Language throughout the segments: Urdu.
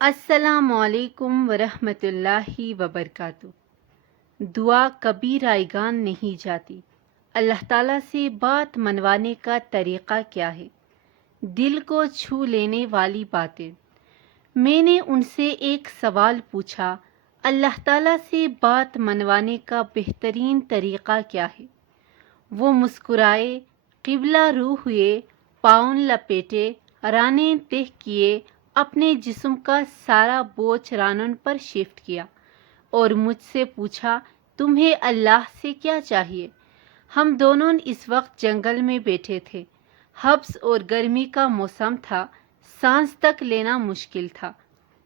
السلام علیکم ورحمۃ اللہ وبرکاتہ۔ دعا کبھی رائیگان نہیں جاتی۔ اللہ تعالیٰ سے بات منوانے کا طریقہ کیا ہے؟ دل کو چھو لینے والی باتیں۔ میں نے ان سے ایک سوال پوچھا، اللہ تعالیٰ سے بات منوانے کا بہترین طریقہ کیا ہے؟ وہ مسکرائے، قبلہ رو ہوئے، پاؤں لپیٹے، رانے تہ کیے، اپنے جسم کا سارا بوجھ رانوں پر شفٹ کیا اور مجھ سے پوچھا، تمہیں اللہ سے کیا چاہیے؟ ہم دونوں اس وقت جنگل میں بیٹھے تھے۔ حبس اور گرمی کا موسم تھا، سانس تک لینا مشکل تھا۔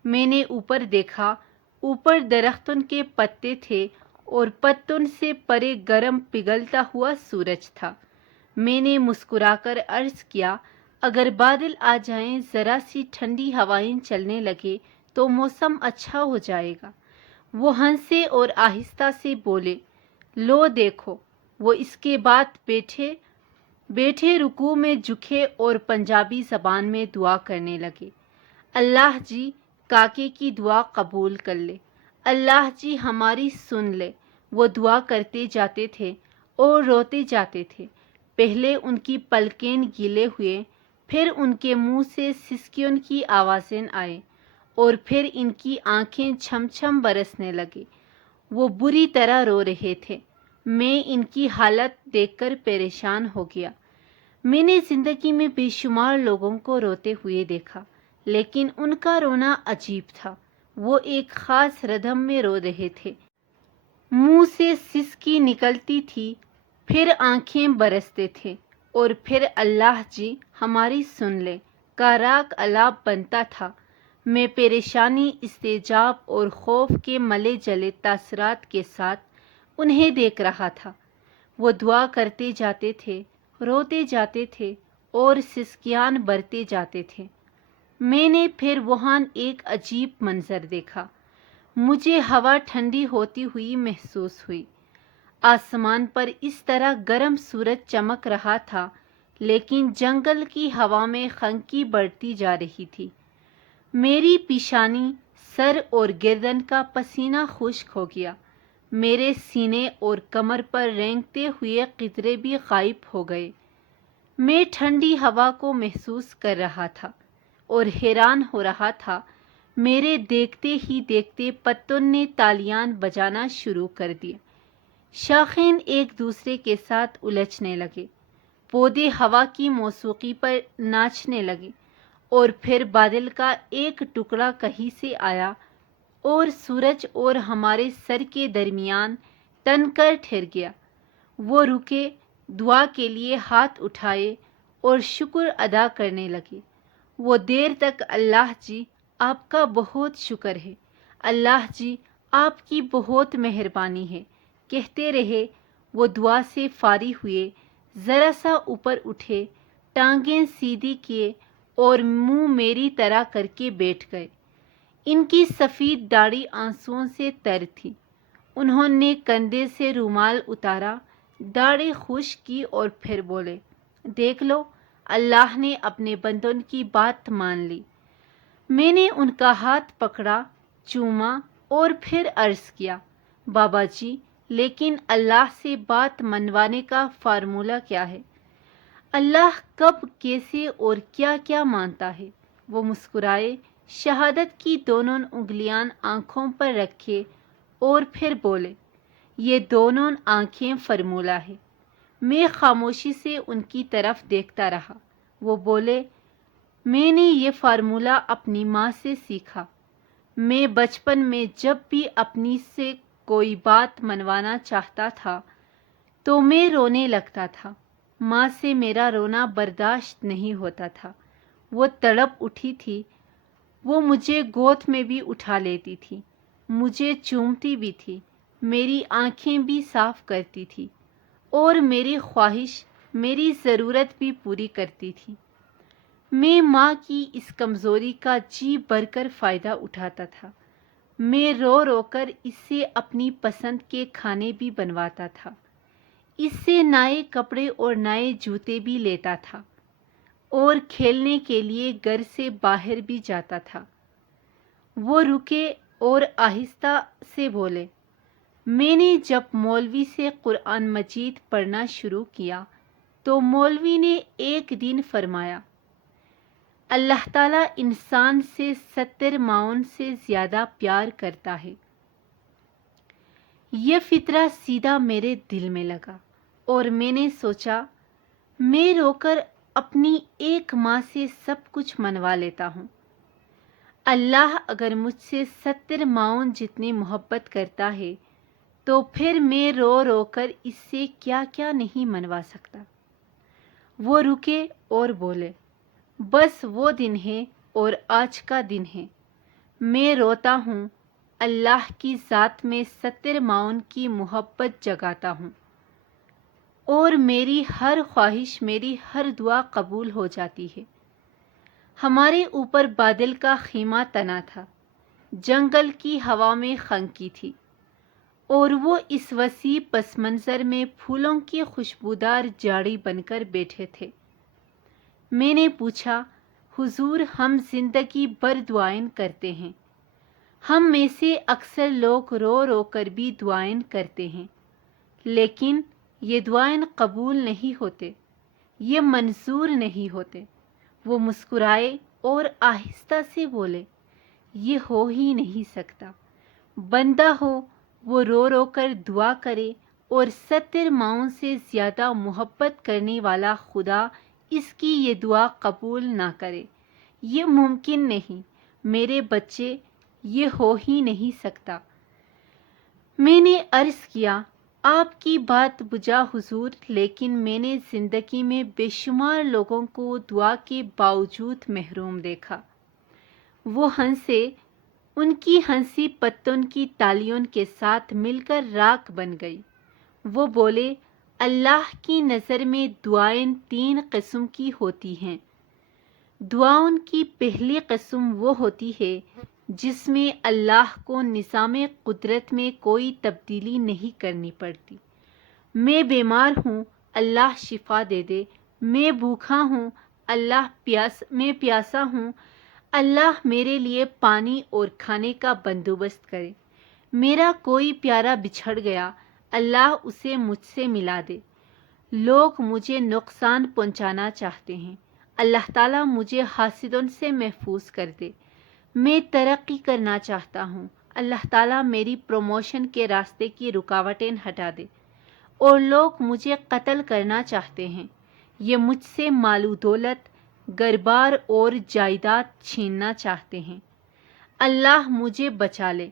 میں نے اوپر دیکھا، اوپر درختوں کے پتے تھے اور پتوں سے پرے گرم پگھلتا ہوا سورج تھا۔ میں نے مسکرا کر عرض کیا، اگر بادل آ جائیں، ذرا سی ٹھنڈی ہوائیں چلنے لگے تو موسم اچھا ہو جائے گا۔ وہ ہنسے اور آہستہ سے بولے، لو دیکھو۔ وہ اس کے بعد بیٹھے رکوع میں جھکے اور پنجابی زبان میں دعا کرنے لگے، اللہ جی کاکے کی دعا قبول کر لے، اللہ جی ہماری سن لے۔ وہ دعا کرتے جاتے تھے اور روتے جاتے تھے۔ پہلے ان کی پلکیں گیلے ہوئے، پھر ان کے منہ سے سسکیوں کی آوازیں آئیں اور پھر ان کی آنکھیں چھم چھم برسنے لگے۔ وہ بری طرح رو رہے تھے۔ میں ان کی حالت دیکھ کر پریشان ہو گیا۔ میں نے زندگی میں بے شمار لوگوں کو روتے ہوئے دیکھا، لیکن ان کا رونا عجیب تھا۔ وہ ایک خاص ردھم میں رو رہے تھے۔ منہ سے سسکی نکلتی تھی، پھر آنکھیں برستے تھے اور پھر اللہ جی ہماری سن لے کا راگ الاپ بنتا تھا۔ میں پریشانی، استحجاب اور خوف کے ملے جلے تاثرات کے ساتھ انہیں دیکھ رہا تھا۔ وہ دعا کرتے جاتے تھے، روتے جاتے تھے اور سسکیاں برتے جاتے تھے۔ میں نے پھر وہاں ایک عجیب منظر دیکھا۔ مجھے ہوا ٹھنڈی ہوتی ہوئی محسوس ہوئی۔ آسمان پر اس طرح گرم سورج چمک رہا تھا، لیکن جنگل کی ہوا میں خنکی بڑھتی جا رہی تھی۔ میری پیشانی، سر اور گردن کا پسینہ خشک ہو گیا۔ میرے سینے اور کمر پر رینگتے ہوئے قطرے بھی غائب ہو گئے۔ میں ٹھنڈی ہوا کو محسوس کر رہا تھا اور حیران ہو رہا تھا۔ میرے دیکھتے ہی دیکھتے پتوں نے تالیاں بجانا شروع کر دیا۔ شاخیں ایک دوسرے کے ساتھ الجھنے لگے، پودے ہوا کی موسیقی پر ناچنے لگے اور پھر بادل کا ایک ٹکڑا کہیں سے آیا اور سورج اور ہمارے سر کے درمیان تن کر ٹھہر گیا۔ وہ رکے، دعا کے لیے ہاتھ اٹھائے اور شکر ادا کرنے لگے۔ وہ دیر تک اللہ جی آپ کا بہت شکر ہے، اللہ جی آپ کی بہت مہربانی ہے کہتے رہے۔ وہ دعا سے فارغ ہوئے، ذرا سا اوپر اٹھے، ٹانگیں سیدھی کیے اور منہ میری طرح کر کے بیٹھ گئے۔ ان کی سفید داڑھی آنسوؤں سے تر تھی۔ انہوں نے کندھے سے رومال اتارا، داڑھی خشک کی اور پھر بولے، دیکھ لو، اللہ نے اپنے بندوں کی بات مان لی۔ میں نے ان کا ہاتھ پکڑا، چوما اور پھر عرض کیا، بابا جی لیکن اللہ سے بات منوانے کا فارمولہ کیا ہے؟ اللہ کب، کیسے اور کیا کیا مانتا ہے؟ وہ مسکرائے، شہادت کی دونوں انگلیاں آنکھوں پر رکھے اور پھر بولے، یہ دونوں آنکھیں فارمولہ ہے۔ میں خاموشی سے ان کی طرف دیکھتا رہا۔ وہ بولے، میں نے یہ فارمولہ اپنی ماں سے سیکھا۔ میں بچپن میں جب بھی اپنی سے کوئی بات منوانا چاہتا تھا تو میں رونے لگتا تھا۔ ماں سے میرا رونا برداشت نہیں ہوتا تھا۔ وہ تڑپ اٹھی تھی۔ وہ مجھے گود میں بھی اٹھا لیتی تھی، مجھے چومتی بھی تھی، میری آنکھیں بھی صاف کرتی تھی اور میری خواہش، میری ضرورت بھی پوری کرتی تھی۔ میں ماں کی اس کمزوری کا جی بھر کر فائدہ اٹھاتا تھا۔ میں رو رو کر اس سے اپنی پسند کے کھانے بھی بنواتا تھا، اس سے نئے کپڑے اور نئے جوتے بھی لیتا تھا اور کھیلنے کے لیے گھر سے باہر بھی جاتا تھا۔ وہ رکے اور آہستہ سے بولے، میں نے جب مولوی سے قرآن مجید پڑھنا شروع کیا تو مولوی نے ایک دن فرمایا، اللہ تعالیٰ انسان سے 70 معاون سے زیادہ پیار کرتا ہے۔ یہ فطرہ سیدھا میرے دل میں لگا اور میں نے سوچا، میں رو کر اپنی ایک ماں سے سب کچھ منوا لیتا ہوں۔ اللہ اگر مجھ سے 70 معاون جتنی محبت کرتا ہے تو پھر میں رو رو کر اس سے کیا کیا نہیں منوا سکتا۔ وہ رکے اور بولے، بس وہ دن ہے اور آج کا دن ہے، میں روتا ہوں، اللہ کی ذات میں 70 معاون کی محبت جگاتا ہوں اور میری ہر خواہش، میری ہر دعا قبول ہو جاتی ہے۔ ہمارے اوپر بادل کا خیمہ تنا تھا، جنگل کی ہوا میں خنکی تھی اور وہ اس وسیع پس منظر میں پھولوں کی خوشبودار جھاڑی بن کر بیٹھے تھے۔ میں نے پوچھا، حضور ہم زندگی بھر دعائیں کرتے ہیں، ہم میں سے اکثر لوگ رو رو کر بھی دعائیں کرتے ہیں، لیکن یہ دعائیں قبول نہیں ہوتے، یہ منظور نہیں ہوتے۔ وہ مسکرائے اور آہستہ سے بولے، یہ ہو ہی نہیں سکتا۔ بندہ ہو، وہ رو رو کر دعا کرے اور 70 معاون سے زیادہ محبت کرنے والا خدا اس کی یہ دعا قبول نہ کرے، یہ ممکن نہیں، میرے بچے، یہ ہو ہی نہیں سکتا۔ میں نے عرض کیا، آپ کی بات بجا حضور، لیکن میں نے زندگی میں بے شمار لوگوں کو دعا کے باوجود محروم دیکھا۔ وہ ہنسے، ان کی ہنسی پتوں کی تالیوں کے ساتھ مل کر راکھ بن گئی۔ وہ بولے، اللہ کی نظر میں دعائیں 3 قسم کی ہوتی ہیں۔ دعاؤں کی پہلی قسم وہ ہوتی ہے جس میں اللہ کو نظام قدرت میں کوئی تبدیلی نہیں کرنی پڑتی۔ میں بیمار ہوں، اللہ شفا دے دے، میں بھوکا ہوں، میں پیاسا ہوں، اللہ میرے لیے پانی اور کھانے کا بندوبست کرے۔ میرا کوئی پیارا بچھڑ گیا، اللہ اسے مجھ سے ملا دے۔ لوگ مجھے نقصان پہنچانا چاہتے ہیں، اللہ تعالیٰ مجھے حاسدوں سے محفوظ کر دے۔ میں ترقی کرنا چاہتا ہوں، اللہ تعالیٰ میری پروموشن کے راستے کی رکاوٹیں ہٹا دے۔ اور لوگ مجھے قتل کرنا چاہتے ہیں، یہ مجھ سے مال و دولت، گھر بار اور جائیداد چھیننا چاہتے ہیں، اللہ مجھے بچا لے۔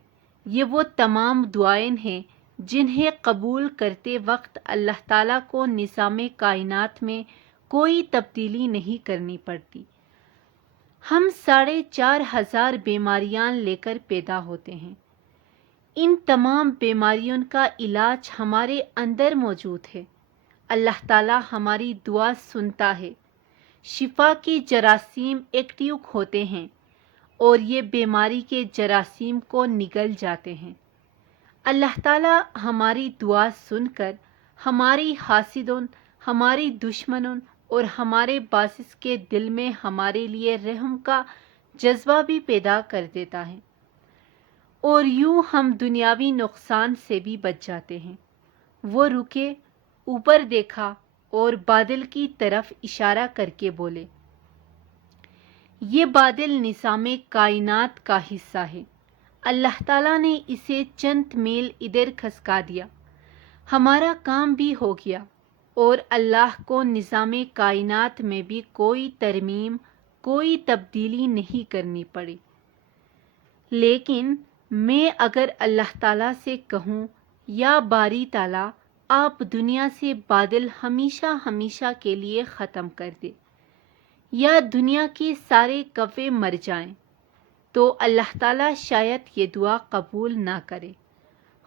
یہ وہ تمام دعائیں ہیں جنہیں قبول کرتے وقت اللہ تعالیٰ کو نظام کائنات میں کوئی تبدیلی نہیں کرنی پڑتی۔ ہم 4,500 بیماریاں لے کر پیدا ہوتے ہیں، ان تمام بیماریوں کا علاج ہمارے اندر موجود ہے۔ اللہ تعالیٰ ہماری دعا سنتا ہے، شفا کے جراثیم ایکٹیو ہوتے ہیں اور یہ بیماری کے جراثیم کو نگل جاتے ہیں۔ اللہ تعالیٰ ہماری دعا سن کر ہماری حاسدوں، ہماری دشمنوں اور ہمارے باسس کے دل میں ہمارے لیے رحم کا جذبہ بھی پیدا کر دیتا ہے، اور یوں ہم دنیاوی نقصان سے بھی بچ جاتے ہیں۔ وہ رکے، اوپر دیکھا اور بادل کی طرف اشارہ کر کے بولے، یہ بادل نظام کائنات کا حصہ ہے، اللہ تعالیٰ نے اسے چند میل ادھر کھسکا دیا، ہمارا کام بھی ہو گیا، اور اللہ کو نظام کائنات میں بھی کوئی ترمیم، کوئی تبدیلی نہیں کرنی پڑی۔ لیکن میں اگر اللہ تعالیٰ سے کہوں، یا باری تعالیٰ آپ دنیا سے بادل ہمیشہ ہمیشہ کے لیے ختم کر دے، یا دنیا کے سارے کوے مر جائیں، تو اللہ تعالیٰ شاید یہ دعا قبول نہ کرے،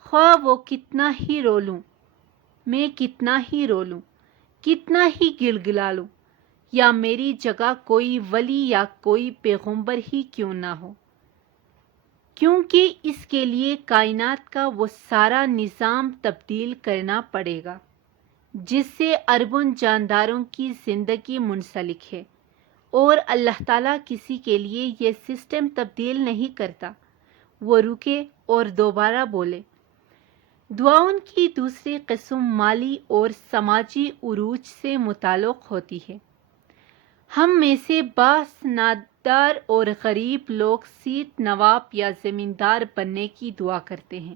خواہ وہ کتنا ہی رو لوں، میں کتنا ہی رو لوں، کتنا ہی گلگلا لوں، یا میری جگہ کوئی ولی یا کوئی پیغمبر ہی کیوں نہ ہو، کیونکہ اس کے لیے کائنات کا وہ سارا نظام تبدیل کرنا پڑے گا جس سے اربوں جانداروں کی زندگی منسلک ہے، اور اللہ تعالیٰ کسی کے لیے یہ سسٹم تبدیل نہیں کرتا۔ وہ رکے اور دوبارہ بولے، دعاؤں کی دوسری قسم مالی اور سماجی عروج سے متعلق ہوتی ہے۔ ہم میں سے بعض نادار اور غریب لوگ سیٹ نواب یا زمیندار بننے کی دعا کرتے ہیں۔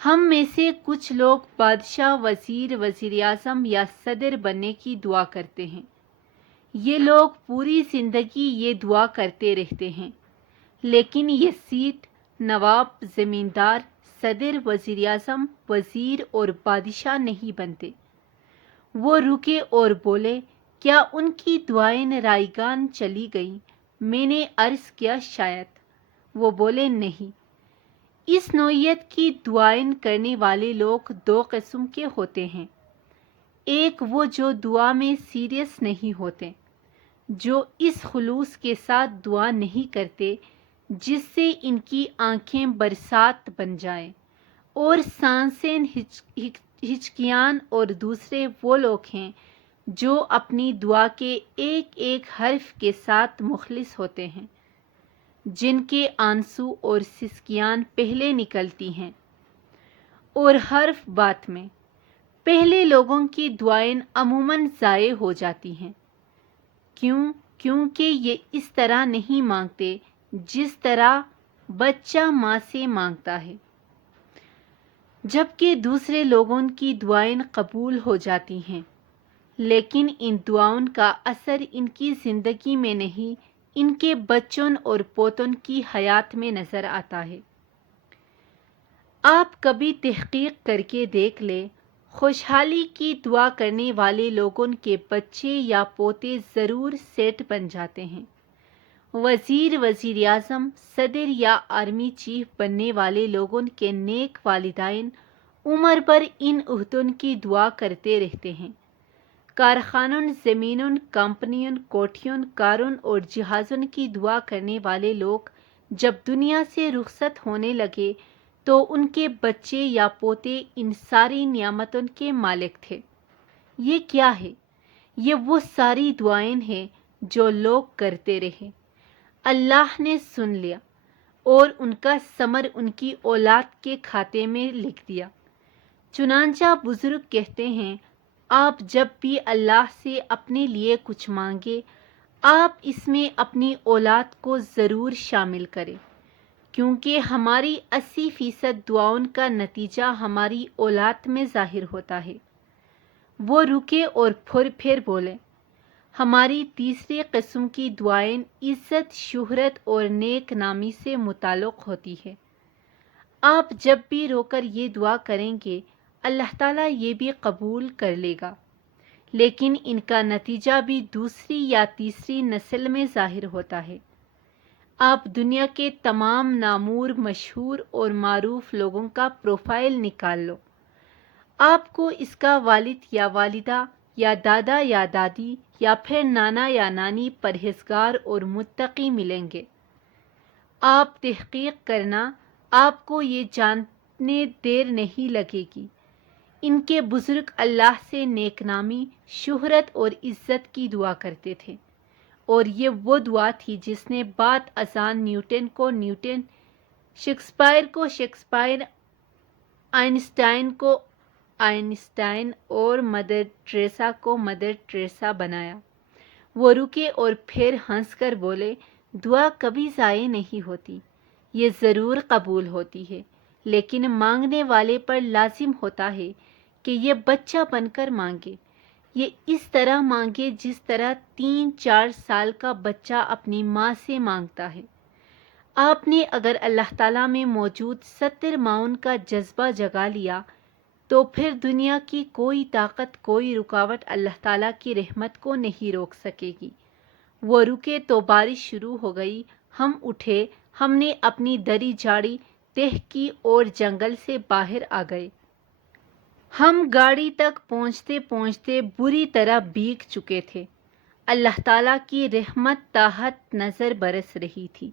ہم میں سے کچھ لوگ بادشاہ، وزیر، وزیر اعظم یا صدر بننے کی دعا کرتے ہیں۔ یہ لوگ پوری زندگی یہ دعا کرتے رہتے ہیں، لیکن یہ سیٹ نواب، زمیندار، صدر، وزیر اعظم، وزیر اور بادشاہ نہیں بنتے۔ وہ رکے اور بولے، کیا ان کی دعائیں رائگان چلی گئیں؟ میں نے عرض کیا، شاید۔ وہ بولے، نہیں۔ اس نوعیت کی دعائیں کرنے والے لوگ دو قسم کے ہوتے ہیں۔ ایک وہ جو دعا میں سیریس نہیں ہوتے، جو اس خلوص کے ساتھ دعا نہیں کرتے جس سے ان کی آنکھیں برسات بن جائیں اور سانسیں ہچکیاں، اور دوسرے وہ لوگ ہیں جو اپنی دعا کے ایک ایک حرف کے ساتھ مخلص ہوتے ہیں، جن کے آنسو اور سسکیاں پہلے نکلتی ہیں اور حرف بعد میں۔ پہلے لوگوں کی دعائیں عموماً ضائع ہو جاتی ہیں۔ کیونکہ یہ اس طرح نہیں مانگتے جس طرح بچہ ماں سے مانگتا ہے، جبکہ دوسرے لوگوں کی دعائیں قبول ہو جاتی ہیں، لیکن ان دعاؤں کا اثر ان کی زندگی میں نہیں، ان کے بچوں اور پوتوں کی حیات میں نظر آتا ہے۔ آپ کبھی تحقیق کر کے دیکھ لیں، خوشحالی کی دعا کرنے والے لوگوں کے بچے یا پوتے ضرور سیٹ بن جاتے ہیں۔ وزیر، وزیر اعظم، صدر یا آرمی چیف بننے والے لوگوں کے نیک والدین عمر بھر ان عہدوں کی دعا کرتے رہتے ہیں۔ کارخانوں، زمینوں، کمپنیوں، کوٹھیوں، کاروں اور جہازوں کی دعا کرنے والے لوگ جب دنیا سے رخصت ہونے لگے تو ان کے بچے یا پوتے ان ساری نعمتوں کے مالک تھے۔ یہ کیا ہے؟ یہ وہ ساری دعائیں ہیں جو لوگ کرتے رہے، اللہ نے سن لیا اور ان کا ثمر ان کی اولاد کے کھاتے میں لکھ دیا۔ چنانچہ بزرگ کہتے ہیں، آپ جب بھی اللہ سے اپنے لیے کچھ مانگے، آپ اس میں اپنی اولاد کو ضرور شامل کریں، کیونکہ ہماری 80% دعاؤں کا نتیجہ ہماری اولاد میں ظاہر ہوتا ہے۔ وہ رکے اور پھر بولے، ہماری تیسری قسم کی دعائیں عزت، شہرت اور نیک نامی سے متعلق ہوتی ہے۔ آپ جب بھی رو کر یہ دعا کریں گے، اللہ تعالیٰ یہ بھی قبول کر لے گا، لیکن ان کا نتیجہ بھی دوسری یا تیسری نسل میں ظاہر ہوتا ہے۔ آپ دنیا کے تمام نامور، مشہور اور معروف لوگوں کا پروفائل نکال لو، آپ کو اس کا والد یا والدہ یا دادا یا دادی یا پھر نانا یا نانی پرہیزگار اور متقی ملیں گے۔ آپ تحقیق کرنا، آپ کو یہ جاننے دیر نہیں لگے گی، ان کے بزرگ اللہ سے نیک نامی، شہرت اور عزت کی دعا کرتے تھے، اور یہ وہ دعا تھی جس نے بعد ازاں نیوٹن کو نیوٹن، شیکسپیئر کو شیکسپیئر، آئنسٹائن کو آئنسٹائن اور مدر ٹریسا کو مدر ٹریسا بنایا۔ وہ رکے اور پھر ہنس کر بولے، دعا کبھی ضائع نہیں ہوتی، یہ ضرور قبول ہوتی ہے، لیکن مانگنے والے پر لازم ہوتا ہے کہ یہ بچہ بن کر مانگے، یہ اس طرح مانگے جس طرح 3-4 سال کا بچہ اپنی ماں سے مانگتا ہے۔ آپ نے اگر اللہ تعالیٰ میں موجود 70 ماؤں کا جذبہ جگا لیا تو پھر دنیا کی کوئی طاقت، کوئی رکاوٹ اللہ تعالیٰ کی رحمت کو نہیں روک سکے گی۔ وہ رکے تو بارش شروع ہو گئی، ہم اٹھے، ہم نے اپنی دری جھاڑی، تہ کی اور جنگل سے باہر آ گئے۔ ہم گاڑی تک پہنچتے پہنچتے بری طرح بھیگ چکے تھے۔ اللہ تعالیٰ کی رحمت تحت نظر برس رہی تھی۔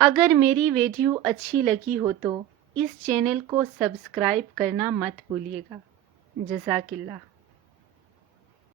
اگر میری ویڈیو اچھی لگی ہو تو اس چینل کو سبسکرائب کرنا مت بھولیے گا۔ جزاک اللہ۔